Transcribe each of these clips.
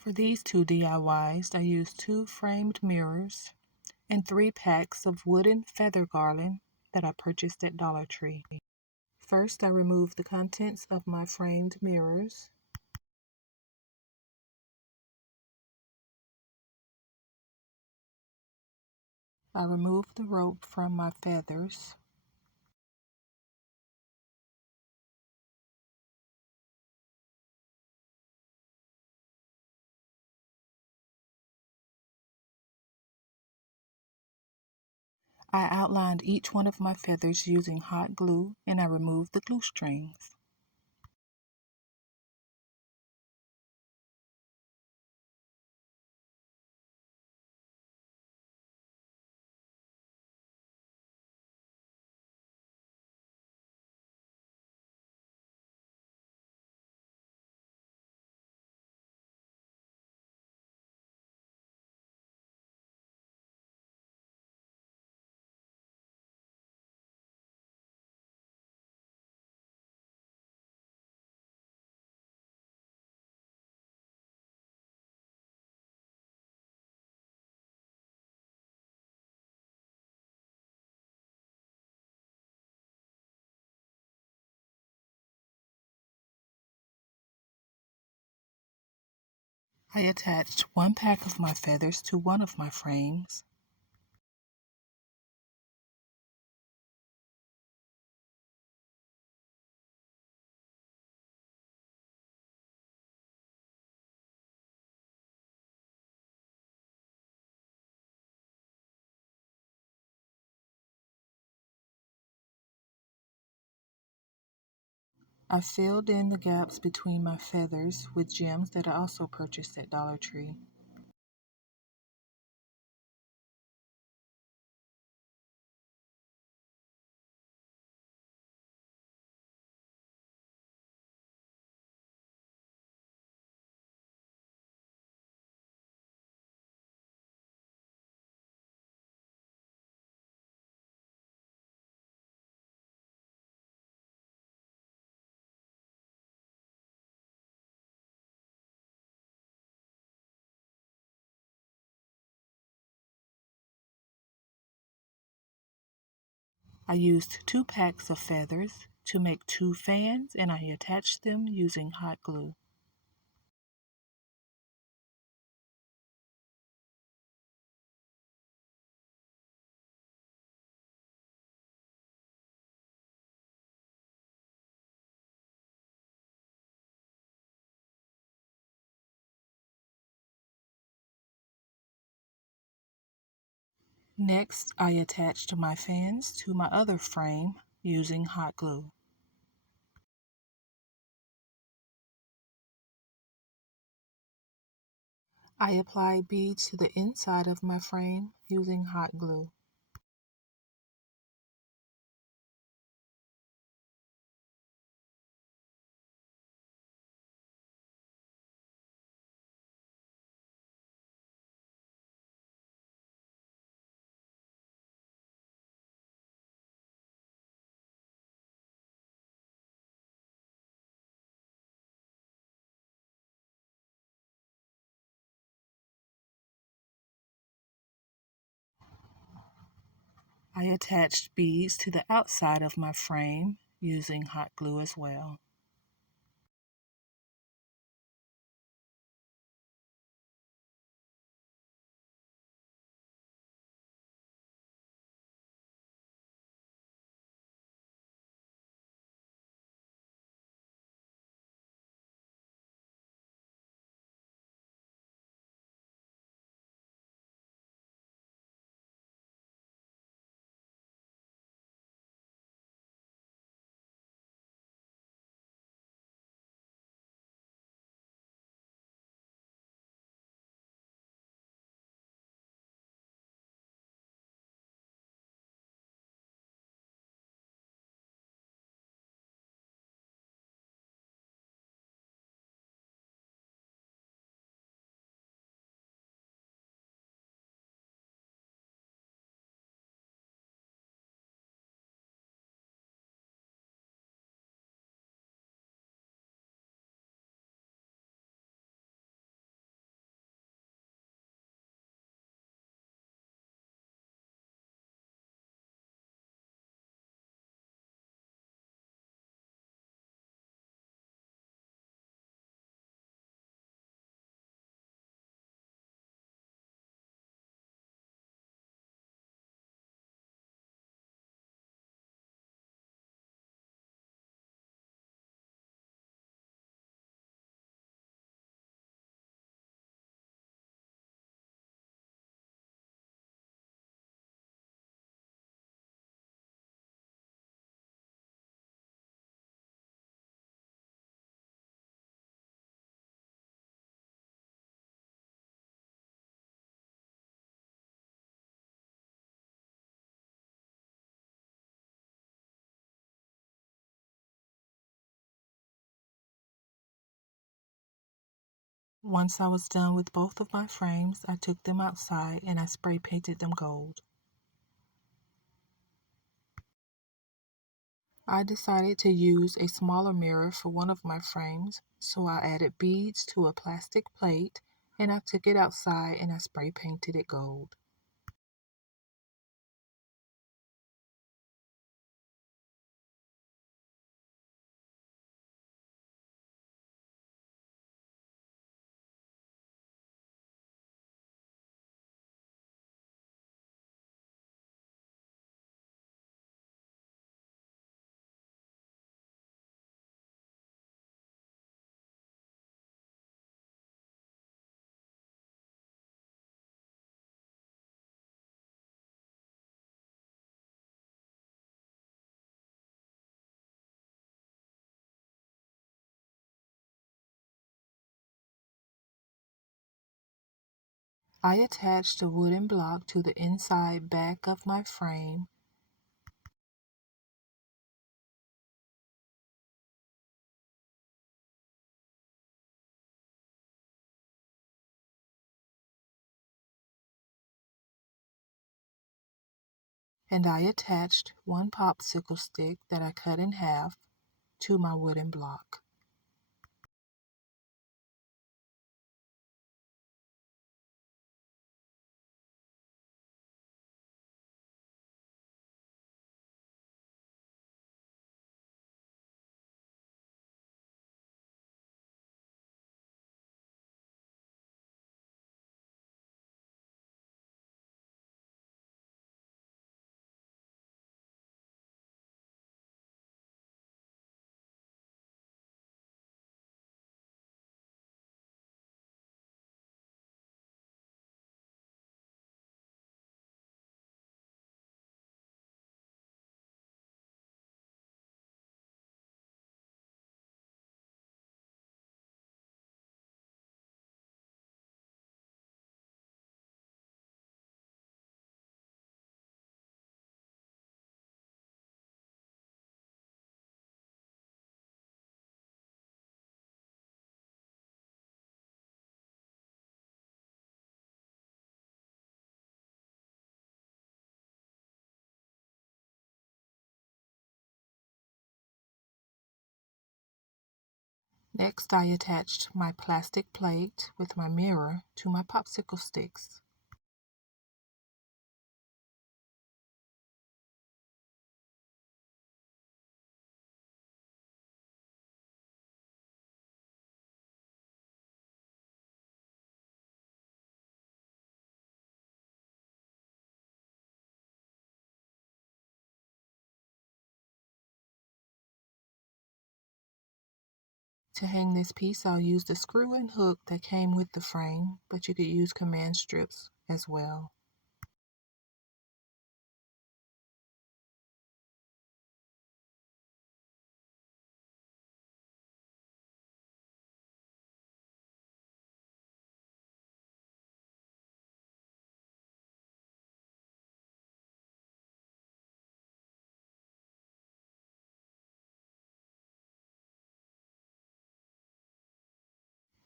For these two DIYs, I used 2 framed mirrors and 3 packs of wooden feather garland that I purchased at Dollar Tree. First, I removed the contents of my framed mirrors. I removed the rope from my feathers. I outlined each one of my feathers using hot glue, and I removed the glue strings. I attached 1 pack of my feathers to one of my frames. I filled in the gaps between my feathers with gems that I also purchased at Dollar Tree. I used 2 packs of feathers to make 2 fans, and I attached them using hot glue. Next, I attached my fans to my other frame using hot glue. I applied beads to the inside of my frame using hot glue. I attached beads to the outside of my frame using hot glue as well. Once I was done with both of my frames, I took them outside and I spray painted them gold. I decided to use a smaller mirror for one of my frames, so I added beads to a plastic plate and I took it outside and I spray painted it gold. I attached a wooden block to the inside back of my frame and I attached one popsicle stick that I cut in half to my wooden block. Next, I attached my plastic plate with my mirror to my popsicle sticks. To hang this piece, I'll use the screw and hook that came with the frame, but you could use command strips as well.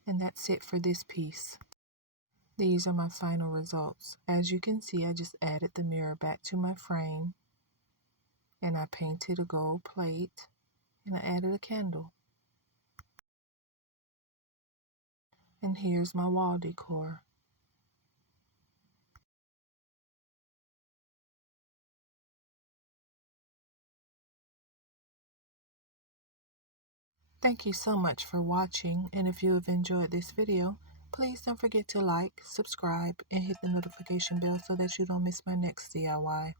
And that's it for this piece. These are my final results. As you can see, I just added the mirror back to my frame and I painted a gold plate and I added a candle. And here's my wall decor. Thank you so much for watching, and if you have enjoyed this video, please don't forget to like, subscribe, and hit the notification bell so that you don't miss my next DIY.